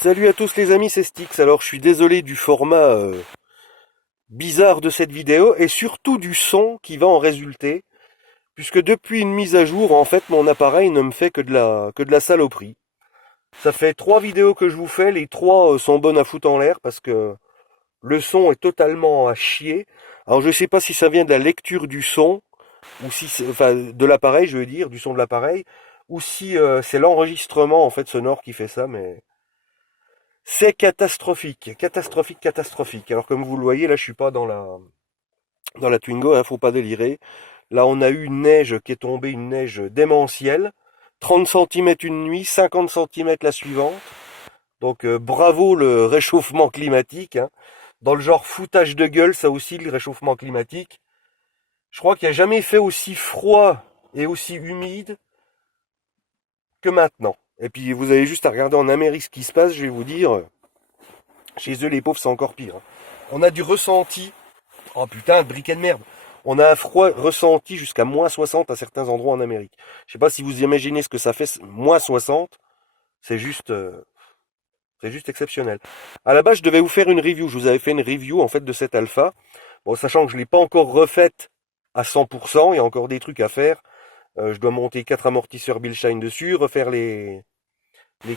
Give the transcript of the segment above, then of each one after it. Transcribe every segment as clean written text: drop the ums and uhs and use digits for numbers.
Salut à tous les amis, c'est Styx. Alors je suis désolé du format bizarre de cette vidéo et surtout du son qui va en résulter, puisque depuis une mise à jour, en fait, mon appareil ne me fait que de la saloperie. Ça fait 3 vidéos que je vous fais, les 3 sont bonnes à foutre en l'air parce que le son est totalement à chier. Alors je sais pas si ça vient de la lecture du son ou si enfin de l'appareil, je veux dire, du son de l'appareil, ou si c'est l'enregistrement en fait sonore qui fait ça, mais c'est catastrophique, catastrophique, catastrophique. Alors comme vous le voyez, là je suis pas dans la Twingo, hein, faut pas délirer. Là on a eu une neige qui est tombée, une neige démentielle. 30 centimètres une nuit, 50 centimètres la suivante. Donc bravo le réchauffement climatique, hein. Dans le genre foutage de gueule, ça aussi le réchauffement climatique. Je crois qu'il n'y a jamais fait aussi froid et aussi humide que maintenant. Et puis vous avez juste à regarder en Amérique ce qui se passe, je vais vous dire. Chez eux, les pauvres, c'est encore pire. On a du ressenti. Oh putain, de briquet de merde. On a un froid ressenti jusqu'à -60 à certains endroits en Amérique. Je sais pas si vous imaginez ce que ça fait, -60. C'est juste, c'est juste exceptionnel. À la base, je devais vous faire une review. Je vous avais fait une review, en fait, de cette alpha. Bon, sachant que je l'ai pas encore refaite à 100%. Il y a encore des trucs à faire. Je dois monter 4 amortisseurs Bilstein dessus, refaire les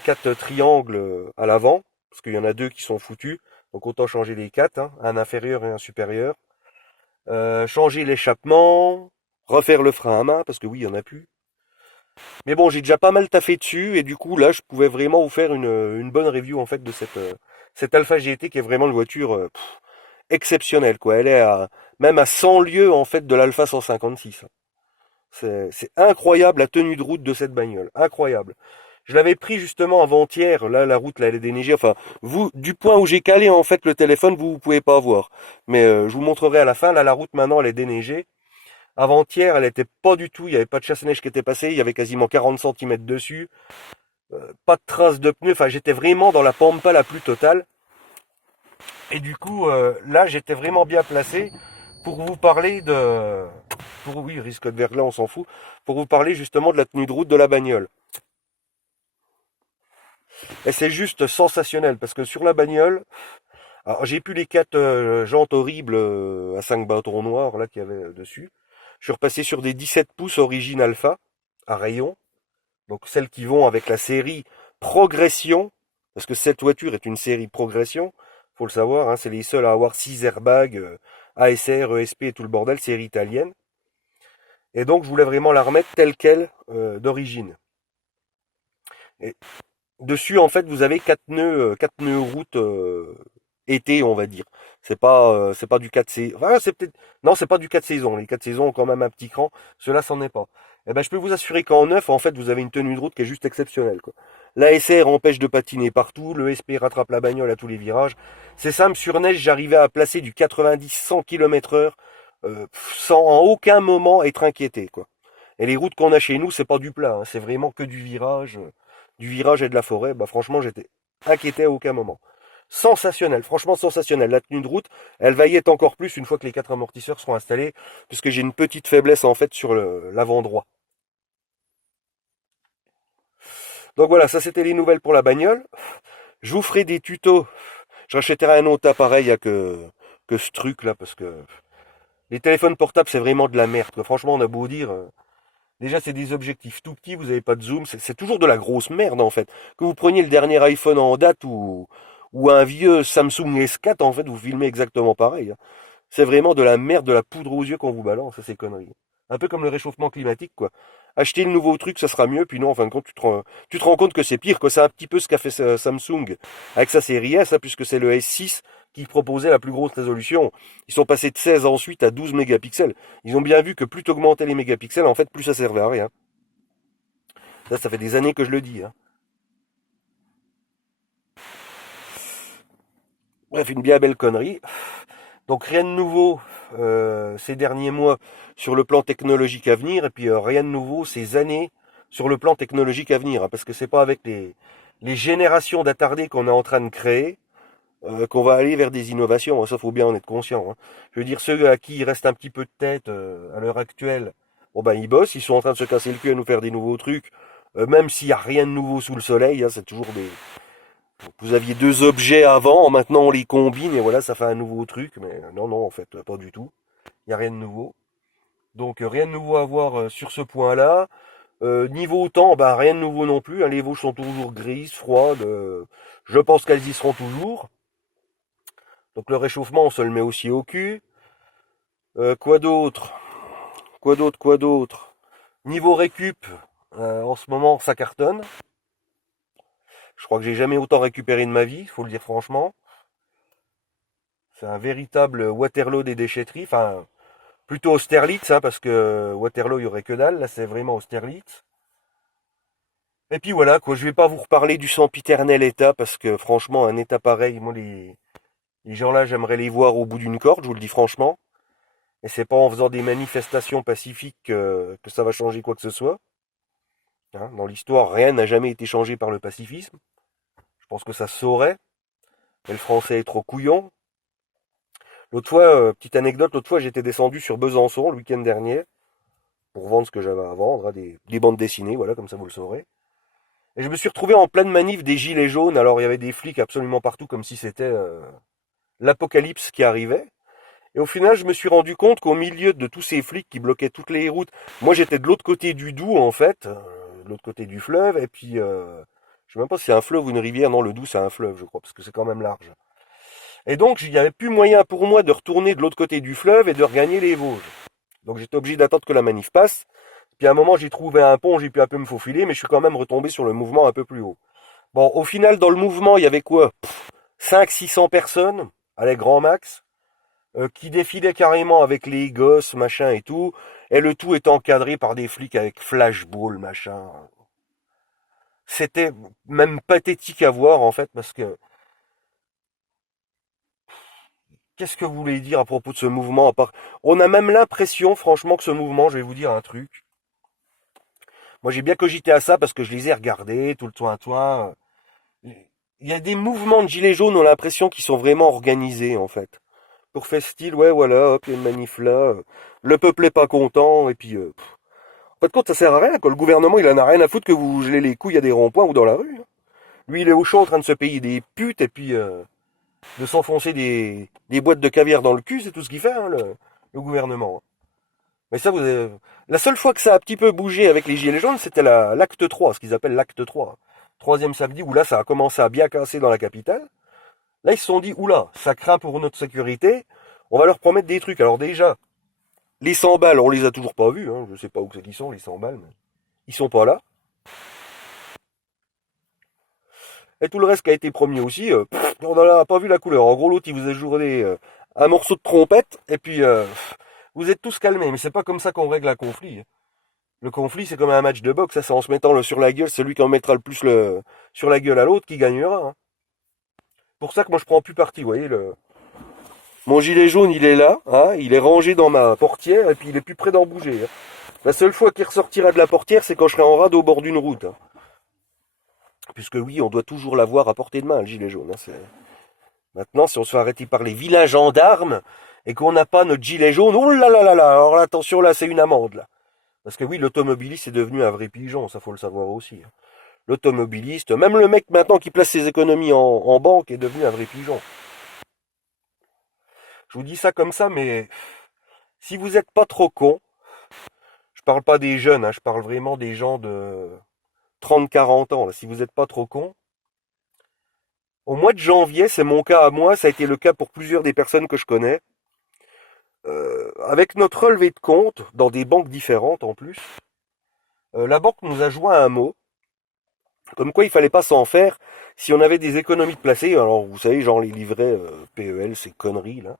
4 triangles à l'avant, parce qu'il y en a 2 qui sont foutus, donc autant changer les 4, hein, un inférieur et un supérieur. Changer l'échappement, refaire le frein à main, parce que oui, il y en a plus. Mais bon, j'ai déjà pas mal taffé dessus, et du coup, là, je pouvais vraiment vous faire une bonne review, en fait, de cette Alpha GT, qui est vraiment une voiture exceptionnelle, quoi. Elle est même à 100 lieues, en fait, de l'Alpha 156. C'est incroyable la tenue de route de cette bagnole, incroyable. Je l'avais pris justement avant-hier, là la route là, elle est déneigée, enfin vous, du point où j'ai calé en fait le téléphone, vous ne pouvez pas voir. Mais je vous montrerai à la fin, là la route maintenant elle est déneigée. Avant-hier elle était pas du tout, il n'y avait pas de chasse-neige qui était passée, il y avait quasiment 40 centimètres dessus, pas de traces de pneus, enfin j'étais vraiment dans la pampa la plus totale. Et du coup là j'étais vraiment bien placé pour vous parler de... oui, risque de verglas on s'en fout, pour vous parler justement de la tenue de route de la bagnole. Et c'est juste sensationnel parce que sur la bagnole, alors j'ai plus les 4 jantes horribles à 5 bâtons noirs là qu'il y avait dessus. Je suis repassé sur des 17 pouces origine alpha à rayon, donc celles qui vont avec la série progression, parce que cette voiture est une série progression, faut le savoir, hein, c'est les seuls à avoir 6 airbags, ASR, ESP et tout le bordel, série italienne. Et donc je voulais vraiment la remettre telle quelle d'origine. Et dessus, en fait, vous avez 4 nœuds route été, on va dire. C'est pas du 4 saisons. Enfin, c'est peut-être, non, c'est pas du 4 saisons. Les 4 saisons ont quand même un petit cran. Cela, c'en est pas. Eh ben, je peux vous assurer qu'en neuf, en fait, vous avez une tenue de route qui est juste exceptionnelle, quoi. L'ASR empêche de patiner partout. Le SP rattrape la bagnole à tous les virages. C'est simple, sur neige, j'arrivais à placer du 90-100 km/h sans en aucun moment être inquiété, quoi. Et les routes qu'on a chez nous, c'est pas du plat, hein, c'est vraiment que du virage et de la forêt. Bah franchement, j'étais inquiété à aucun moment. Sensationnel, franchement sensationnel. La tenue de route, elle va y être encore plus une fois que les 4 amortisseurs seront installés, puisque j'ai une petite faiblesse en fait sur l'avant droit. Donc voilà, ça c'était les nouvelles pour la bagnole. Je vous ferai des tutos. Je rachèterai un autre appareil que ce truc là, parce que les téléphones portables c'est vraiment de la merde, quoi. Franchement, on a beau dire. Déjà, c'est des objectifs tout petits, vous n'avez pas de zoom, c'est toujours de la grosse merde en fait. Que vous preniez le dernier iPhone en date ou un vieux Samsung S4, en fait, vous filmez exactement pareil, hein. C'est vraiment de la merde, de la poudre aux yeux qu'on vous balance, ces conneries. Un peu comme le réchauffement climatique, quoi. Acheter le nouveau truc, ça sera mieux, puis non, en fin de compte, tu te rends compte que c'est pire, que c'est un petit peu ce qu'a fait Samsung avec sa série S, hein, puisque c'est le S6 qui proposait la plus grosse résolution. Ils sont passés de 16 ensuite à 12 mégapixels. Ils ont bien vu que plus t'augmentais les mégapixels, en fait, plus ça servait à rien. Ça fait des années que je le dis, hein. Bref, une bien belle connerie. Donc rien de nouveau ces derniers mois sur le plan technologique à venir, et puis rien de nouveau ces années sur le plan technologique à venir, hein, parce que c'est pas avec les générations d'attardés qu'on est en train de créer qu'on va aller vers des innovations, hein. Ça faut bien en être conscient, hein. Je veux dire, ceux à qui il reste un petit peu de tête à l'heure actuelle, bon ben ils bossent, ils sont en train de se casser le cul à nous faire des nouveaux trucs, même s'il n'y a rien de nouveau sous le soleil, hein, c'est toujours Vous aviez deux objets avant, maintenant on les combine et voilà, ça fait un nouveau truc. Mais non, non, en fait, pas du tout. Il n'y a rien de nouveau. Donc rien de nouveau à voir sur ce point-là. Niveau temps, bah rien de nouveau non plus, hein. Les Vosges sont toujours grises, froides. Je pense qu'elles y seront toujours. Donc le réchauffement, on se le met aussi au cul. Quoi d'autre? Quoi d'autre? Quoi d'autre? Niveau récup, en ce moment, ça cartonne. Je crois que j'ai jamais autant récupéré de ma vie, faut le dire franchement. C'est un véritable Waterloo des déchetteries. Enfin, plutôt Austerlitz, hein, parce que Waterloo, il y aurait que dalle. Là, c'est vraiment Austerlitz. Et puis voilà, quoi, je vais pas vous reparler du sempiternel état, parce que franchement, un état pareil, moi, les gens là, j'aimerais les voir au bout d'une corde, je vous le dis franchement. Et c'est pas en faisant des manifestations pacifiques que ça va changer quoi que ce soit. Hein, dans l'histoire, rien n'a jamais été changé par le pacifisme. Je pense que ça se saurait. Mais le français est trop couillon. L'autre fois, petite anecdote, l'autre fois j'étais descendu sur Besançon le week-end dernier pour vendre ce que j'avais à vendre, hein, des bandes dessinées, voilà, comme ça vous le saurez. Et je me suis retrouvé en pleine manif des gilets jaunes. Alors il y avait des flics absolument partout, comme si c'était l'apocalypse qui arrivait. Et au final, je me suis rendu compte qu'au milieu de tous ces flics qui bloquaient toutes les routes, moi j'étais de l'autre côté du Doubs en fait, de l'autre côté du fleuve, et puis je sais même pas si c'est un fleuve ou une rivière. Non, le Doubs c'est un fleuve, je crois, parce que c'est quand même large. Et donc il n'y avait plus moyen pour moi de retourner de l'autre côté du fleuve et de regagner les Vosges. Donc j'étais obligé d'attendre que la manif passe. Puis à un moment j'ai trouvé un pont, j'ai pu un peu me faufiler, mais je suis quand même retombé sur le mouvement un peu plus haut. Bon, au final dans le mouvement il y avait quoi? 500-600 personnes, allez grand max. Qui défilaient carrément avec les gosses, machin et tout, et le tout est encadré par des flics avec flashball, machin. C'était même pathétique à voir en fait, parce que qu'est-ce que vous voulez dire à propos de ce mouvement à part... On a même l'impression, franchement, que ce mouvement, je vais vous dire un truc. Moi j'ai bien cogité à ça parce que je les ai regardés, tout le toin. Il y a des mouvements de gilets jaunes, on a l'impression qu'ils sont vraiment organisés en fait. Pour faire style, ouais voilà, hop, il y a une manif là, le peuple est pas content, et puis en fait, compte, ça sert à rien, quoi. Le gouvernement, il en a rien à foutre que vous gelez les couilles à des ronds-points ou dans la rue, hein. Lui, il est au chaud en train de se payer des putes et puis de s'enfoncer des boîtes de caviar dans le cul, c'est tout ce qu'il fait, hein, le gouvernement. Mais ça, la seule fois que ça a un petit peu bougé avec les gilets jaunes, c'était l'acte 3, ce qu'ils appellent l'acte 3. Troisième samedi, où là, ça a commencé à bien casser dans la capitale. Là, ils se sont dit, oula, ça craint pour notre sécurité, on va leur promettre des trucs. Alors déjà, les 100 balles, on les a toujours pas vus, hein. Je sais pas où c'est qu'ils sont, les 100 balles, mais ils sont pas là. Et tout le reste qui a été promis aussi, on n'en a pas vu la couleur. En gros, l'autre, il vous a journé un morceau de trompette, et puis vous êtes tous calmés. Mais c'est pas comme ça qu'on règle un conflit. Le conflit, c'est comme un match de boxe, ça, c'est en se mettant sur la gueule, celui qui en mettra le plus sur la gueule à l'autre qui gagnera, hein. Pour ça que moi, je prends plus parti, vous voyez. Mon gilet jaune, il est là, hein, il est rangé dans ma portière, et puis il est plus près d'en bouger, hein. La seule fois qu'il ressortira de la portière, c'est quand je serai en rade au bord d'une route, hein. Puisque oui, on doit toujours l'avoir à portée de main, le gilet jaune, hein. Maintenant, si on se fait arrêter par les vilains gendarmes et qu'on n'a pas notre gilet jaune, oh là là là là, alors là, attention, là, c'est une amende, là. Parce que oui, l'automobiliste est devenu un vrai pigeon, ça faut le savoir aussi, hein. L'automobiliste, même le mec maintenant qui place ses économies en banque est devenu un vrai pigeon. Je vous dis ça comme ça, mais si vous n'êtes pas trop con, je parle pas des jeunes, hein, je parle vraiment des gens de 30-40 ans, là, si vous n'êtes pas trop con, au mois de janvier, c'est mon cas à moi, ça a été le cas pour plusieurs des personnes que je connais, avec notre relevé de compte, dans des banques différentes en plus, la banque nous a joint un mot, comme quoi il fallait pas s'en faire si on avait des économies de placer, alors vous savez, genre les livrets PEL, ces conneries là,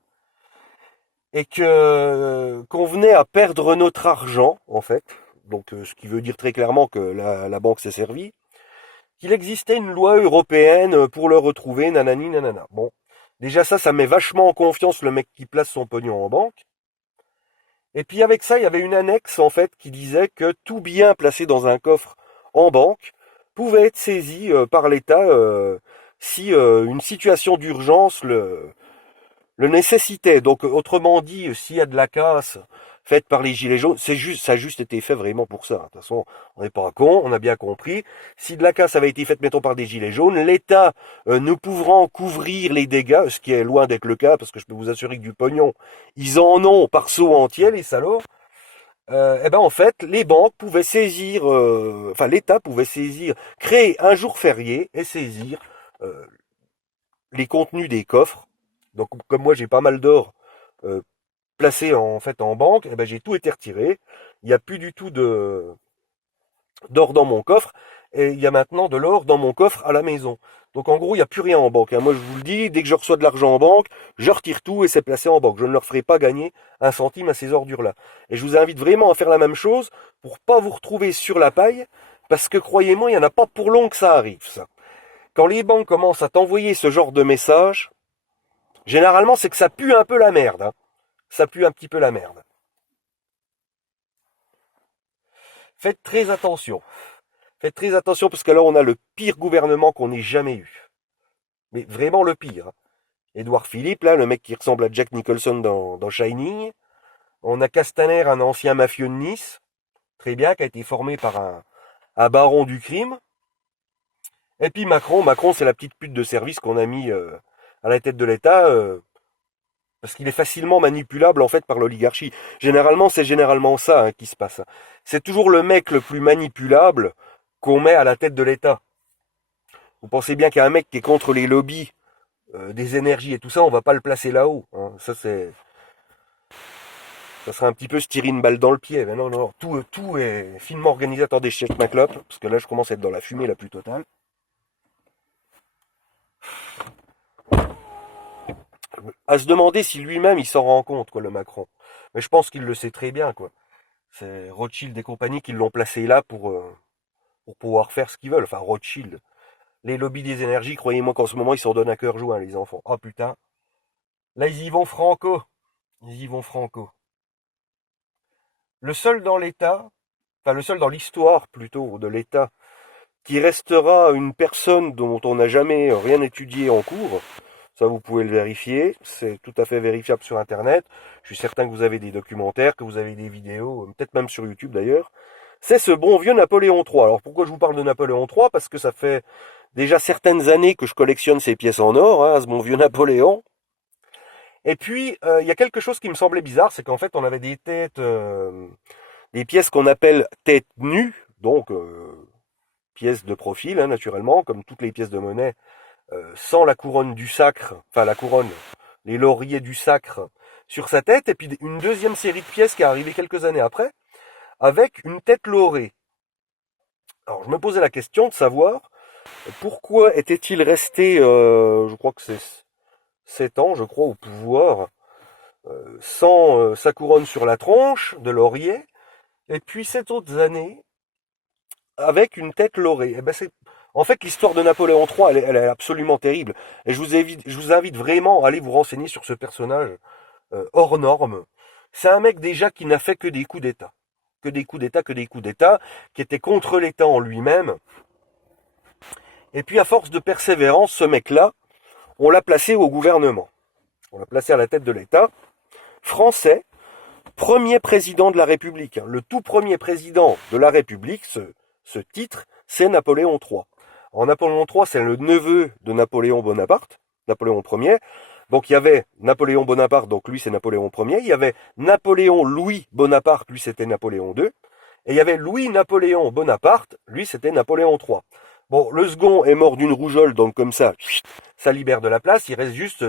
et que qu'on venait à perdre notre argent, en fait, donc ce qui veut dire très clairement que la banque s'est servie, qu'il existait une loi européenne pour le retrouver, nanani nanana. Bon, déjà ça met vachement en confiance le mec qui place son pognon en banque. Et puis avec ça, il y avait une annexe en fait qui disait que tout bien placé dans un coffre en banque pouvait être saisi par l'État si une situation d'urgence le nécessitait. Donc autrement dit, s'il y a de la casse, faites par les gilets jaunes. Ça a juste été fait vraiment pour ça. De toute façon, on n'est pas con, on a bien compris. Si de la casse avait été faite, mettons, par des gilets jaunes, l'État ne pouvant couvrir les dégâts, ce qui est loin d'être le cas, parce que je peux vous assurer que du pognon, ils en ont par seau entier, les salauds. Eh ben en fait, les banques pouvaient saisir, enfin l'État pouvait saisir, créer un jour férié et saisir euh, les contenus des coffres. Donc comme moi j'ai pas mal d'or euh, placé en fait en banque, eh ben j'ai tout été retiré. Il n'y a plus du tout d'or dans mon coffre et il y a maintenant de l'or dans mon coffre à la maison. Donc en gros il n'y a plus rien en banque, hein. Moi je vous le dis, dès que je reçois de l'argent en banque, je retire tout et c'est placé en banque. Je ne leur ferai pas gagner un centime à ces ordures-là. Et je vous invite vraiment à faire la même chose pour pas vous retrouver sur la paille, parce que croyez-moi, il n'y en a pas pour long que ça arrive, ça. Quand les banques commencent à t'envoyer ce genre de message, généralement c'est que ça pue un peu la merde, hein. Ça pue un petit peu la merde. Faites très attention. Faites très attention parce que là on a le pire gouvernement qu'on ait jamais eu. Mais vraiment le pire, hein. Édouard Philippe, là, le mec qui ressemble à Jack Nicholson dans Shining. On a Castaner, un ancien mafieux de Nice, très bien, qui a été formé par un baron du crime. Et puis Macron, c'est la petite pute de service qu'on a mis à la tête de l'État, parce qu'il est facilement manipulable en fait par l'oligarchie. C'est généralement ça, hein, qui se passe. C'est toujours le mec le plus manipulable qu'on met à la tête de l'État. Vous pensez bien qu'un mec qui est contre les lobbies des énergies et tout ça, on va pas le placer là-haut, hein. Ça serait un petit peu se tirer une balle dans le pied. Mais non, non, tout est finement organisé. Attendez, je check ma clope, parce que là je commence à être dans la fumée la plus totale. À se demander si lui-même il s'en rend compte, quoi, le Macron. Mais je pense qu'il le sait très bien, quoi. C'est Rothschild et compagnie qui l'ont placé là pour pouvoir faire ce qu'ils veulent. Enfin, Rothschild. Les lobbies des énergies, croyez-moi qu'en ce moment ils s'en donnent à cœur joint, les enfants. Oh putain. Là ils y vont franco. Ils y vont franco. Le seul dans l'État, enfin le seul dans l'histoire plutôt de l'État, qui restera une personne dont on n'a jamais rien étudié en cours, ça vous pouvez le vérifier, c'est tout à fait vérifiable sur Internet. Je suis certain que vous avez des documentaires, que vous avez des vidéos, peut-être même sur YouTube d'ailleurs. C'est ce bon vieux Napoléon III. Alors pourquoi je vous parle de Napoléon III? Parce que ça fait déjà certaines années que je collectionne ces pièces en or, hein, ce bon vieux Napoléon. Et puis, il y a quelque chose qui me semblait bizarre, c'est qu'en fait, on avait des têtes, des pièces qu'on appelle têtes nues, donc pièces de profil, hein, naturellement, comme toutes les pièces de monnaie, sans la couronne du sacre, enfin la couronne, les lauriers du sacre sur sa tête, et puis une deuxième série de pièces qui est arrivée quelques années après, avec une tête laurée. Alors, je me posais la question de savoir pourquoi était-il resté, je crois que c'est 7 ans, je crois, au pouvoir, sans sa couronne sur la tronche de laurier, et puis 7 autres années avec une tête laurée. Et ben en fait, l'histoire de Napoléon III, elle est absolument terrible. Et je vous invite vraiment à aller vous renseigner sur ce personnage hors norme. C'est un mec déjà qui n'a fait que des coups d'État. Que des coups d'État, que des coups d'État, qui était contre l'État en lui-même. Et puis à force de persévérance, ce mec-là, on l'a placé au gouvernement. On l'a placé à la tête de l'État français, premier président de la République. Le tout premier président de la République, ce titre, c'est Napoléon III. Alors Napoléon III, c'est le neveu de Napoléon Bonaparte, Napoléon Ier. Donc il y avait Napoléon Bonaparte, donc lui c'est Napoléon Ier. Il y avait Napoléon Louis Bonaparte, lui c'était Napoléon II. Et il y avait Louis-Napoléon Bonaparte, lui c'était Napoléon III. Bon, le second est mort d'une rougeole, donc comme ça libère de la place. Il reste juste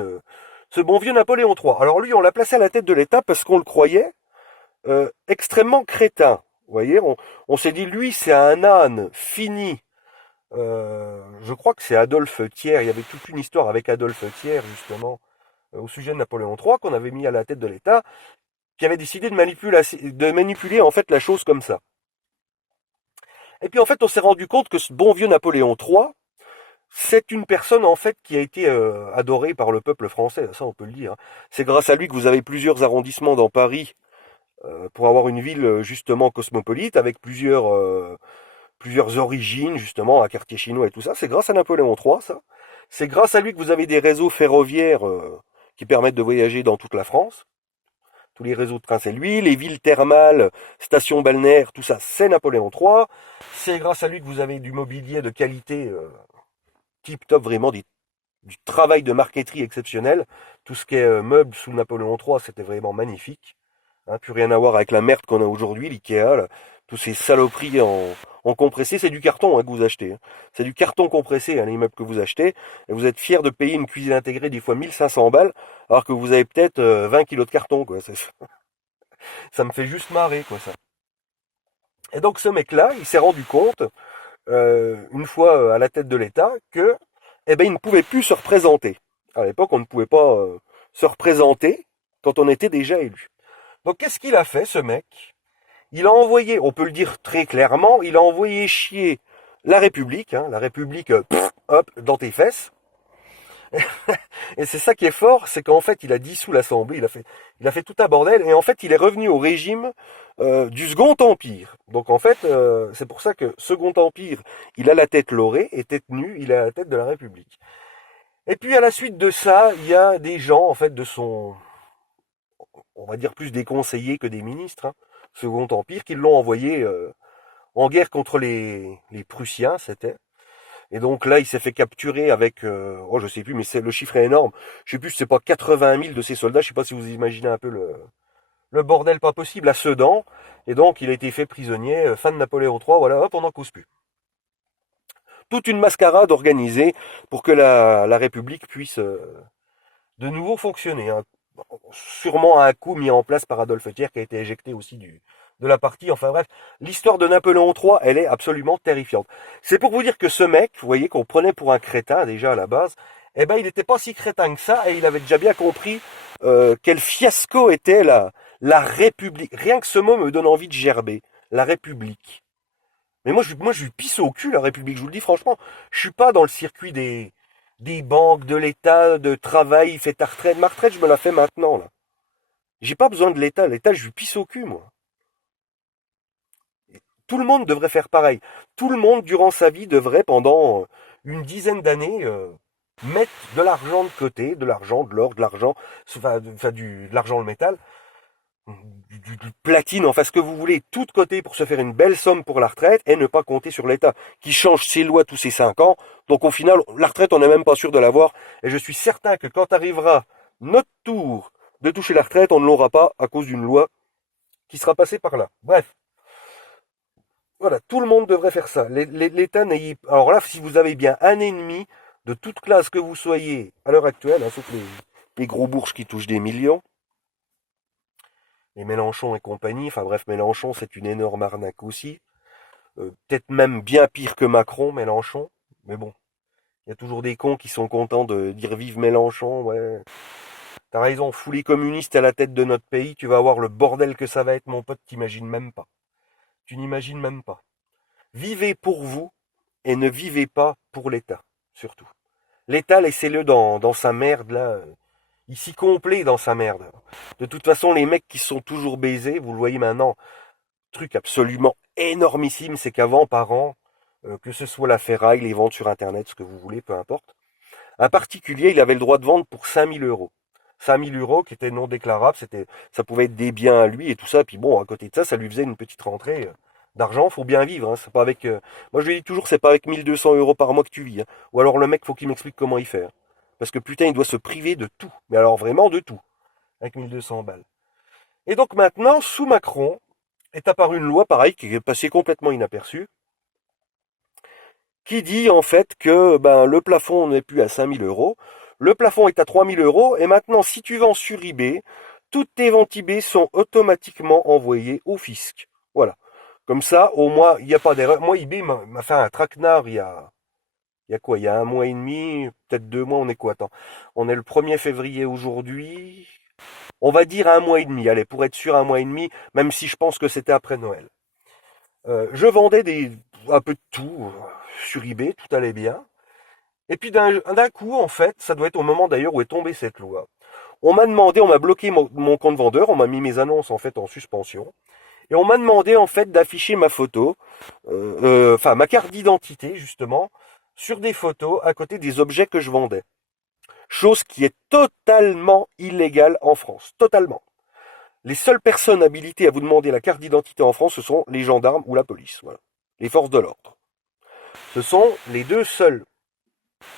ce bon vieux Napoléon III. Alors lui, on l'a placé à la tête de l'État parce qu'on le croyait extrêmement crétin. Vous voyez, on s'est dit, lui, c'est un âne fini. Je crois que c'est Adolphe Thiers. Il y avait toute une histoire avec Adolphe Thiers, justement, au sujet de Napoléon III, qu'on avait mis à la tête de l'État, qui avait décidé de manipuler en fait la chose comme ça. Et puis en fait, on s'est rendu compte que ce bon vieux Napoléon III, c'est une personne en fait qui a été adorée par le peuple français, ça on peut le dire. C'est grâce à lui que vous avez plusieurs arrondissements dans Paris pour avoir une ville justement cosmopolite avec plusieurs origines justement, un quartier chinois et tout ça. C'est grâce à Napoléon III, ça. C'est grâce à lui que vous avez des réseaux ferroviaires qui permettent de voyager dans toute la France. tous les réseaux de trains, c'est lui, les villes thermales, stations balnéaires, tout ça, c'est Napoléon III. C'est grâce à lui que vous avez du mobilier de qualité tip top, vraiment du travail de marqueterie exceptionnel. Tout ce qui est meubles sous Napoléon III, c'était vraiment magnifique. Hein, plus rien à voir avec la merde qu'on a aujourd'hui, l'IKEA, là. Tous ces saloperies en compressé, c'est du carton hein, que vous achetez. Hein. C'est du carton compressé, hein, les meubles que vous achetez. Et vous êtes fier de payer une cuisine intégrée des fois 1500 balles, alors que vous avez peut-être 20 kilos de carton, quoi. Ça me fait juste marrer, quoi, ça. Et donc ce mec-là, il s'est rendu compte, une fois à la tête de l'État, que eh ben, il ne pouvait plus se représenter. À l'époque, on ne pouvait pas se représenter quand on était déjà élu. Donc qu'est-ce qu'il a fait, ce mec? Il a envoyé, on peut le dire très clairement, il a envoyé chier la République, hein, la République, hop, dans tes fesses. Et c'est ça qui est fort, c'est qu'en fait, il a dissous l'Assemblée, il a fait tout un bordel, et en fait, il est revenu au régime du Second Empire. Donc en fait, c'est pour ça que Second Empire, il a la tête laurée, et tête nue, il a la tête de la République. Et puis à la suite de ça, il y a des gens, en fait, de son, on va dire plus des conseillers que des ministres, hein, Second Empire, qui l'ont envoyé en guerre contre les Prussiens, c'était. Et donc là, il s'est fait capturer avec, oh je sais plus, mais le chiffre est énorme. Je sais plus, c'est pas 80 000 de ces soldats. Je sais pas si vous imaginez un peu le bordel pas possible à Sedan. Et donc il a été fait prisonnier, fin de Napoléon III. Voilà, hop, on n'en cause plus. Toute une mascarade organisée pour que la République puisse de nouveau fonctionner. Hein. Sûrement un coup mis en place par Adolphe Thiers qui a été éjecté aussi de la partie. Enfin bref, l'histoire de Napoléon III, elle est absolument terrifiante. C'est pour vous dire que ce mec, vous voyez, qu'on prenait pour un crétin déjà à la base, eh ben il n'était pas si crétin que ça et il avait déjà bien compris quel fiasco était la République. Rien que ce mot me donne envie de gerber. La République. Mais moi je lui pisse au cul la République, je vous le dis franchement. Je suis pas dans le circuit des banques, de l'État, de travail, fait ta retraite. Ma retraite, je me la fais maintenant, là. J'ai pas besoin de l'État. L'État, je lui pisse au cul, moi. Tout le monde devrait faire pareil. Tout le monde, durant sa vie, devrait, pendant une dizaine d'années, mettre de l'argent de côté, de l'argent, de l'or, de l'argent, de l'argent, le métal, du platine, enfin ce que vous voulez, tout de côté pour se faire une belle somme pour la retraite et ne pas compter sur l'État qui change ses lois tous ces 5 ans. Donc au final, la retraite, on n'est même pas sûr de l'avoir. Et je suis certain que quand arrivera notre tour de toucher la retraite, on ne l'aura pas à cause d'une loi qui sera passée par là. Bref. Voilà, tout le monde devrait faire ça. L'État n'ayez... Alors là, si vous avez bien un ennemi, de toute classe que vous soyez à l'heure actuelle, hein, sauf les gros bourges qui touchent des millions, les Mélenchon et compagnie, enfin bref, Mélenchon c'est une énorme arnaque aussi, peut-être même bien pire que Macron, Mélenchon, mais bon, il y a toujours des cons qui sont contents de dire vive Mélenchon, ouais, t'as raison, fous les communistes à la tête de notre pays, tu vas voir le bordel que ça va être mon pote, t'imagines même pas. Tu n'imagines même pas. Vivez pour vous et ne vivez pas pour l'État, surtout. L'État, laissez-le dans sa merde, là. Il s'y complaît dans sa merde. De toute façon, les mecs qui sont toujours baisés, vous le voyez maintenant, truc absolument énormissime, c'est qu'avant, par an, que ce soit la ferraille, les ventes sur Internet, ce que vous voulez, peu importe, un particulier, il avait le droit de vendre pour 5000 euros. 5000 euros qui étaient non déclarables, ça pouvait être des biens à lui et tout ça, puis bon, à côté de ça, ça lui faisait une petite rentrée d'argent, faut bien vivre, hein, c'est pas avec, moi je lui dis toujours, c'est pas avec 1200 euros par mois que tu vis, hein. Ou alors le mec, faut qu'il m'explique comment il fait, hein. Parce que putain, il doit se priver de tout, mais alors vraiment de tout, avec 1200 balles. Et donc maintenant, sous Macron, est apparue une loi, pareil, qui est passée complètement inaperçue, qui dit en fait que ben, le plafond n'est plus à 5000 euros, le plafond est à 3000 euros, et maintenant si tu vends sur eBay, toutes tes ventes eBay sont automatiquement envoyées au fisc. Voilà. Comme ça, au moins, il n'y a pas d'erreur. Moi, eBay m'a fait un traquenard il y a quoi? Il y a un mois et demi, peut-être 2 mois, on est quoi? Attends. On est le 1er février aujourd'hui. On va dire un mois et demi, allez, pour être sûr, un mois et demi, même si je pense que c'était après Noël. Je vendais un peu de tout sur eBay, tout allait bien. Et puis d'un coup, en fait, ça doit être au moment d'ailleurs où est tombée cette loi. On m'a demandé, on m'a bloqué mon compte vendeur, on m'a mis mes annonces en fait en suspension. Et on m'a demandé en fait d'afficher ma photo, enfin ma carte d'identité justement, sur des photos à côté des objets que je vendais. Chose qui est totalement illégale en France, totalement. Les seules personnes habilitées à vous demander la carte d'identité en France, ce sont les gendarmes ou la police. Voilà. Les forces de l'ordre. Ce sont les deux seules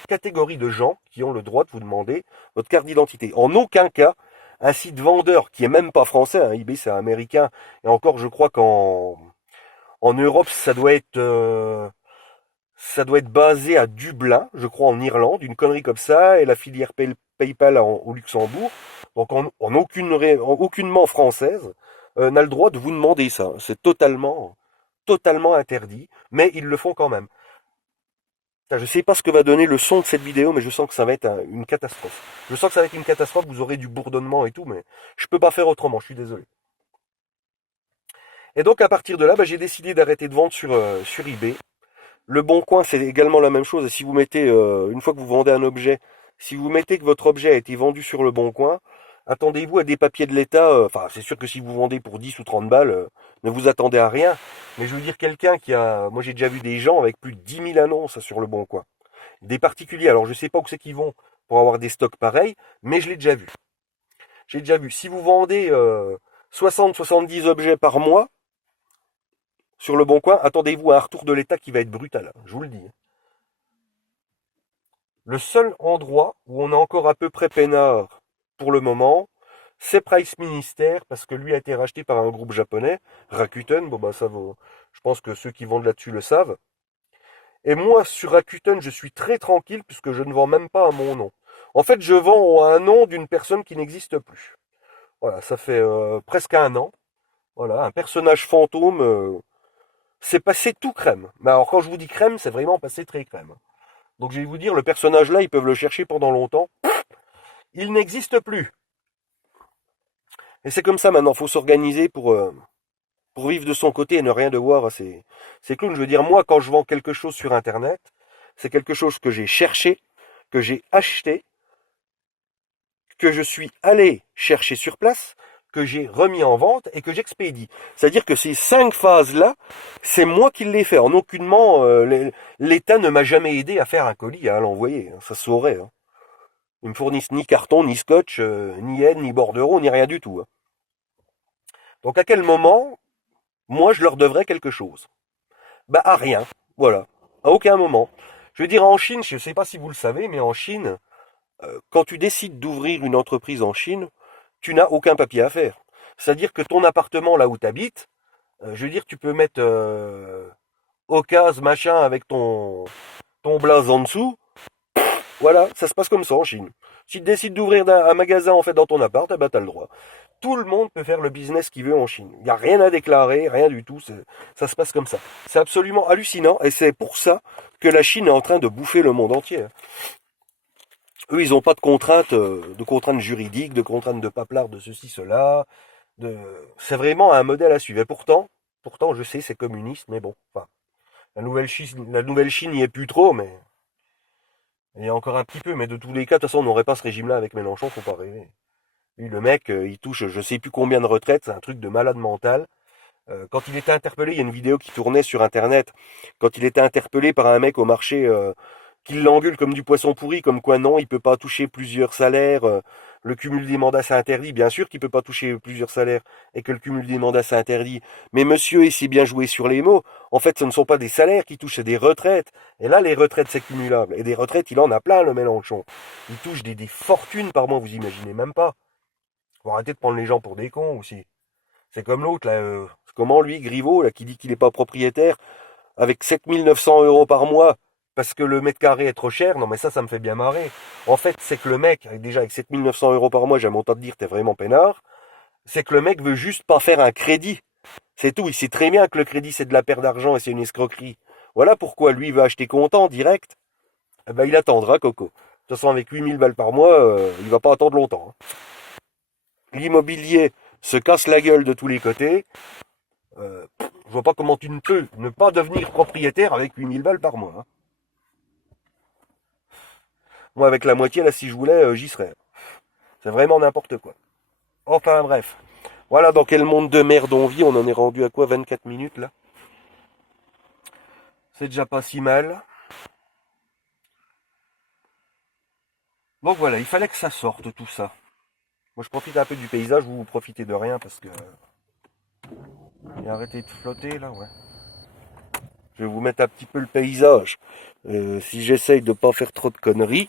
catégories de gens qui ont le droit de vous demander votre carte d'identité. En aucun cas, un site vendeur qui est même pas français, hein, eBay c'est américain, et encore je crois en Europe ça doit être basé à Dublin, je crois en Irlande, une connerie comme ça, et la filière PayPal au Luxembourg. Donc aucunement française n'a le droit de vous demander ça. C'est totalement interdit, mais ils le font quand même. Je ne sais pas ce que va donner le son de cette vidéo, mais je sens que ça va être une catastrophe. Je sens que ça va être une catastrophe, vous aurez du bourdonnement et tout, mais je peux pas faire autrement, je suis désolé. Et donc à partir de là, j'ai décidé d'arrêter de vendre sur eBay. Le Bon Coin, c'est également la même chose. Et si vous mettez, une fois que vous vendez un objet, si vous mettez que votre objet a été vendu sur le Bon Coin, attendez-vous à des papiers de l'État. Enfin, c'est sûr que si vous vendez pour 10 ou 30 balles, ne vous attendez à rien. Mais je veux dire, quelqu'un qui a... Moi, j'ai déjà vu des gens avec plus de 10 000 annonces sur le Bon Coin. Des particuliers. Alors, je sais pas où c'est qu'ils vont pour avoir des stocks pareils, mais je l'ai déjà vu. J'ai déjà vu. Si vous vendez 60-70 objets par mois, sur le Bon Coin, attendez-vous à un retour de l'État qui va être brutal, je vous le dis. Le seul endroit où on est encore à peu près peinard pour le moment, c'est Price Minister, parce que lui a été racheté par un groupe japonais, Rakuten, ça vaut. Je pense que ceux qui vendent là-dessus le savent. Et moi, sur Rakuten, je suis très tranquille puisque je ne vends même pas à mon nom. En fait, je vends à un nom d'une personne qui n'existe plus. Voilà, ça fait presque un an. Voilà, un personnage fantôme. C'est passé tout crème. Mais alors quand je vous dis crème, c'est vraiment passé très crème. Donc je vais vous dire, le personnage là, ils peuvent le chercher pendant longtemps. Il n'existe plus. Et c'est comme ça maintenant, il faut s'organiser pour vivre de son côté et ne rien devoir à ces clowns. Je veux dire, moi, quand je vends quelque chose sur Internet, c'est quelque chose que j'ai cherché, que j'ai acheté, que je suis allé chercher sur place, que j'ai remis en vente et que j'expédie. C'est-à-dire que ces 5 phases-là, c'est moi qui les fais. En aucunement, l'État ne m'a jamais aidé à faire un colis, à l'envoyer. Ça se saurait. Hein. Ils me fournissent ni carton, ni scotch, ni aide, ni bordereau, ni rien du tout. Hein. Donc à quel moment, moi, je leur devrais quelque chose? À rien. Voilà. À aucun moment. Je veux dire, en Chine, je ne sais pas si vous le savez, mais en Chine, quand tu décides d'ouvrir une entreprise en Chine, tu n'as aucun papier à faire. C'est-à-dire que ton appartement, là où tu habites, je veux dire, tu peux mettre Ocase, machin, avec ton blaze en dessous. Voilà, ça se passe comme ça en Chine. Si tu décides d'ouvrir un magasin en fait dans ton appart, t'as le droit. Tout le monde peut faire le business qu'il veut en Chine. Il n'y a rien à déclarer, rien du tout. Ça se passe comme ça. C'est absolument hallucinant et c'est pour ça que la Chine est en train de bouffer le monde entier. Eux, ils n'ont pas de contraintes juridiques, de contraintes de paplard, de ceci, cela. C'est vraiment un modèle à suivre. Et pourtant, je sais, c'est communiste, mais bon. Enfin, la nouvelle Chine n'y est plus trop, mais il y a encore un petit peu. Mais de tous les cas, de toute façon, on n'aurait pas ce régime-là avec Mélenchon, faut pas rêver. Lui, le mec, il touche je sais plus combien de retraites, c'est un truc de malade mental. Quand il était interpellé, il y a une vidéo qui tournait sur Internet, quand il était interpellé par un mec au marché qui l'engueule comme du poisson pourri, comme quoi non, il peut pas toucher plusieurs salaires, le cumul des mandats c'est interdit, bien sûr qu'il peut pas toucher plusieurs salaires et que le cumul des mandats c'est interdit, mais monsieur, il s'est bien joué sur les mots, en fait ce ne sont pas des salaires qui touchent, c'est des retraites, et là les retraites c'est cumulable, et des retraites il en a plein le Mélenchon, il touche des fortunes par mois, vous imaginez même pas, faut arrêter de prendre les gens pour des cons aussi. C'est comme l'autre, là, comment lui, Griveaux, là, qui dit qu'il n'est pas propriétaire, avec 7 900 € par mois, parce que le mètre carré est trop cher, non mais ça me fait bien marrer. En fait, c'est que le mec, déjà avec 7 900 € par mois, j'ai mon temps de dire, t'es vraiment peinard, c'est que le mec veut juste pas faire un crédit. C'est tout, il sait très bien que le crédit c'est de la perte d'argent et c'est une escroquerie. Voilà pourquoi lui veut acheter comptant, direct. Eh ben, il attendra, Coco. De toute façon, avec 8 000 balles par mois, il va pas attendre longtemps. Hein. L'immobilier se casse la gueule de tous les côtés. Je vois pas comment tu ne peux ne pas devenir propriétaire avec 8 000 balles par mois. Hein. Moi, avec la moitié, là, si je voulais, j'y serais. C'est vraiment n'importe quoi. Enfin, bref. Voilà dans quel monde de merde on vit. On en est rendu à quoi, 24 minutes, là? C'est déjà pas si mal. Donc voilà, il fallait que ça sorte, tout ça. Moi je profite un peu du paysage, vous profitez de rien parce que... Et arrêtez de flotter là, ouais. Je vais vous mettre un petit peu le paysage. Si j'essaye de pas faire trop de conneries.